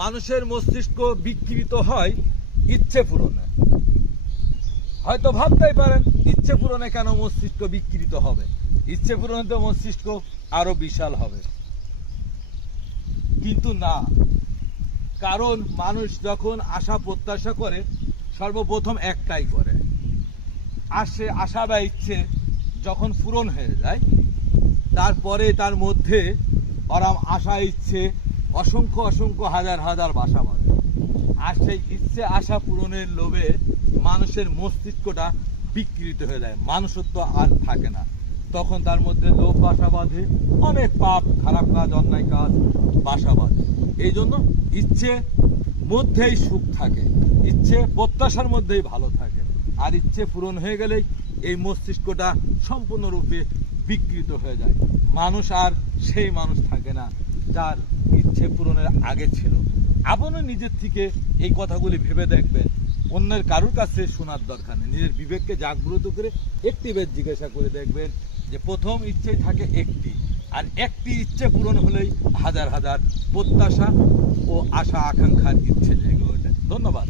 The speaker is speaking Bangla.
মানুষের মস্তিষ্ক বিকৃত হয় ইচ্ছে পূরণে। হয়তো ভাবতেই পারেন ইচ্ছে পূরণে কেন মস্তিষ্ক বিকৃত হবে, ইচ্ছে পূরণে তো মস্তিষ্ক আরো বিশাল হবে। কিন্তু না, কারণ মানুষ যখন আশা প্রত্যাশা করে সর্বপ্রথম একটাই করে, আশা বা ইচ্ছে যখন পূরণ হয়ে যায় তারপরে তার মধ্যে আশা ইচ্ছে অসংখ্য অসংখ্য হাজার হাজার বাসা বাঁধে। আর সেই ইচ্ছে আশা পূরণের লোভে মানুষের মস্তিষ্কটা বিকৃত হয়ে যায়, মানুষত্ব আর থাকে না। তখন তার মধ্যে লোভ বাসা বাঁধে, অনেক পাপ খারাপ কাজ অন্যায় কাজ বাসা বাঁধে। এই জন্য ইচ্ছে মধ্যেই সুখ থাকে, ইচ্ছে প্রত্যাশার মধ্যেই ভালো থাকে। আর ইচ্ছে পূরণ হয়ে গেলেই এই মস্তিষ্কটা সম্পূর্ণরূপে বিকৃত হয়ে যায়, মানুষ আর সেই মানুষ থাকে না যার ইচ্ছে পূরণের আগে ছিল। আপনি নিজের থেকে এই কথাগুলি ভেবে দেখবেন, অন্যের কারুর কাছে শোনার দরকার নেই। নিজের বিবেককে জাগ্রত করে একটি বার জিজ্ঞাসা করে দেখবেন যে প্রথম ইচ্ছেই থাকে একটি, আর একটি ইচ্ছে পূরণ হলেই হাজার হাজার প্রত্যাশা ও আশা আকাঙ্ক্ষার ইচ্ছে জেগে ওঠে। ধন্যবাদ।